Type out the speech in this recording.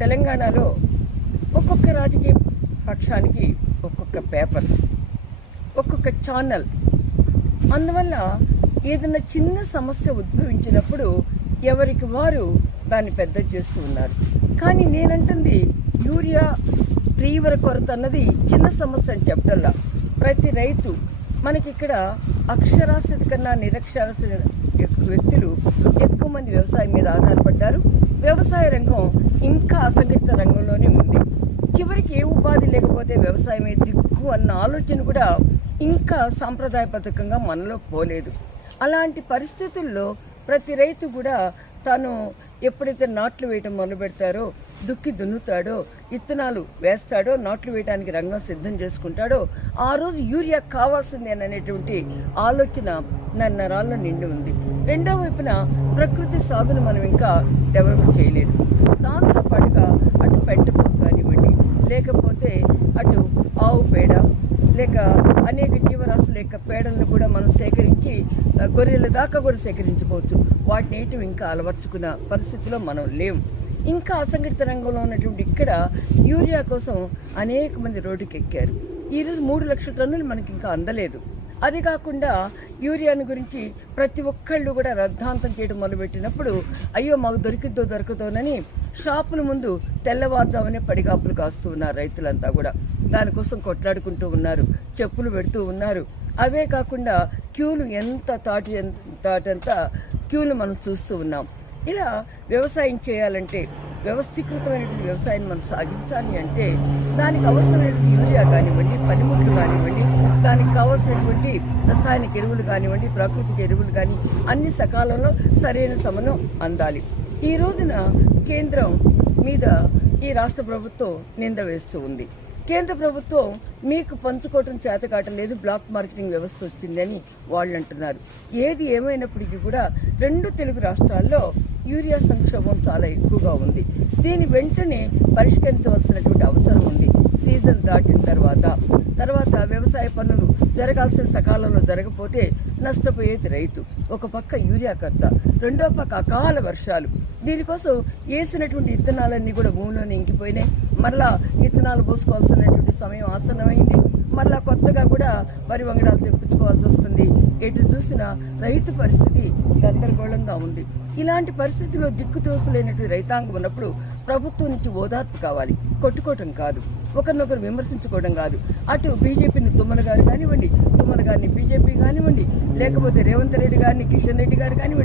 తెలంగాణలో ఒక్కొక్క రాజకీయ పక్షానికి ఒక్కొక్క పేపర్ ఒక్కొక్క ఛానల్. అందువల్ల ఏదైనా చిన్న సమస్య ఉద్భవించినప్పుడు ఎవరికి వారు దాన్ని పెద్ద చేస్తూ ఉన్నారు. కానీ నేనంటుంది యూరియా తీవ్ర కొరత అన్నది చిన్న సమస్య అని చెప్పటల్లా ప్రతి రైతు మనకి ఇక్కడ అక్షరాస్యత కన్నా నిరక్షరాస్యత వ్యక్తులు ఎక్కువ మంది వ్యవసాయం మీద ఆధారపడ్డారు. వ్యవసాయ రంగం ఇంకా అసంఘటిత రంగంలోనే ఉంది. చివరికి ఏ ఉపాధి లేకపోతే వ్యవసాయమే దిక్కు అన్న ఆలోచన కూడా ఇంకా సాంప్రదాయ పథకంగా మనలో పోలేదు. అలాంటి పరిస్థితుల్లో ప్రతి రైతు కూడా తాను ఎప్పుడైతే నాట్లు వేయటం మొదలు పెడతారో దుక్కి దున్నుతాడో ఇత్తనాలు వేస్తాడో నాట్లు వేయడానికి రంగం సిద్ధం చేసుకుంటాడో ఆ రోజు యూరియా కావాల్సిందే అనేటువంటి ఆలోచన నా నరాల్లో నిండి ఉంది. రెండో వైపున ప్రకృతి సాగును మనం ఇంకా డెవలప్ చేయలేదు. దాంతో పాటుగా అటు పెంటపోకు కానివ్వండి లేకపోతే అటు ఆవు పేడ లేక అనేక జీవరాశుల యొక్క పేడలను కూడా మనం సేకరించి గొర్రెల దాకా కూడా సేకరించుకోవచ్చు. వాటిని ఇంకా అలవర్చుకున్న పరిస్థితిలో మనం లేము ఇంకా అసంఘటిత రంగంలో ఉన్నటువంటి ఇక్కడ యూరియా కోసం అనేక మంది రోడ్డుకి ఎక్కారు ఈరోజు మూడు లక్షల టన్నులు మనకి ఇంకా అందలేదు. అది కాకుండా యూరియాను గురించి ప్రతి ఒక్కళ్ళు కూడా రద్దాంతం చేయడం మొదలుపెట్టినప్పుడు అయ్యో మాకు దొరికిద్దో దొరకదోనని షాపుల ముందు తెల్లవారుజామునే పడిగాపులు కాస్తూ ఉన్నారు రైతులంతా కూడా. దానికోసం కొట్లాడుకుంటూ ఉన్నారు చెప్పులు పెడుతూ ఉన్నారు. అవే కాకుండా క్యూలు ఎంత తాటి తాటంత క్యూలు మనం చూస్తూ ఉన్నాం. ఇలా వ్యవసాయం చేయాలంటే వ్యవస్థీకృతమైనటువంటి వ్యవసాయాన్ని మనం సాగించాలి అంటే దానికి అవసరమైనటువంటి యూరియా కానివ్వండి పనిముట్లు కానివ్వండి దానికి కావలసినటువంటి రసాయనిక ఎరువులు కానివ్వండి ప్రాకృతిక ఎరువులు కానీ అన్ని సకాలంలో సరైన సమనం అందాలి. ఈ రోజున కేంద్రం మీద ఈ రాష్ట్ర ప్రభుత్వం నింద వేస్తూ ఉంది. కేంద్ర ప్రభుత్వం మీకు పంచుకోవటం చేతకాటం లేదు బ్లాక్ మార్కెటింగ్ వ్యవస్థ వచ్చిందని వాళ్ళు అంటున్నారు. ఏది ఏమైనప్పటికీ కూడా రెండు తెలుగు రాష్ట్రాల్లో యూరియా సంక్షోభం చాలా ఎక్కువగా ఉంది. దీని వెంటనే పరిష్కరించవలసినటువంటి అవసరం ఉంది. సీజన్ దాటిన తర్వాత. తర్వాత వ్యవసాయ పనులు జరగాల్సిన సకాలంలో జరగపోతే నష్టపోయేది రైతు. ఒక పక్క యూరియా కర్త రెండో పక్క అకాల వర్షాలు. దీనికోసం వేసినటువంటి విత్తనాలన్నీ కూడా భూమిలోనే ఇంకిపోయినాయి. మరలా విత్తనాలు పోసుకోవాల్సినటువంటి సమయం ఆసన్నమైంది. మరలా కొత్తగా కూడా వరి వంగడాలు తెప్పించుకోవాల్సి వస్తుంది. ఎటు చూసినా రైతు పరిస్థితి గందరగోళంగా ఉంది. ఇలాంటి పరిస్థితిలో దిక్కుతోసలేనటువంటి రైతాంగం ఉన్నప్పుడు ప్రభుత్వం నుంచి ఓదార్పు కావాలి. కొట్టుకోవటం కాదు. ఒకరినొకరు విమర్శించుకోవడం కాదు. అటు బీజేపీని తుమ్మల గారు కానివ్వండి తుమ్మల గారిని బీజేపీ కానివ్వండి లేకపోతే రేవంత్ రెడ్డి గారిని కిషన్ రెడ్డి గారు కానివ్వండి.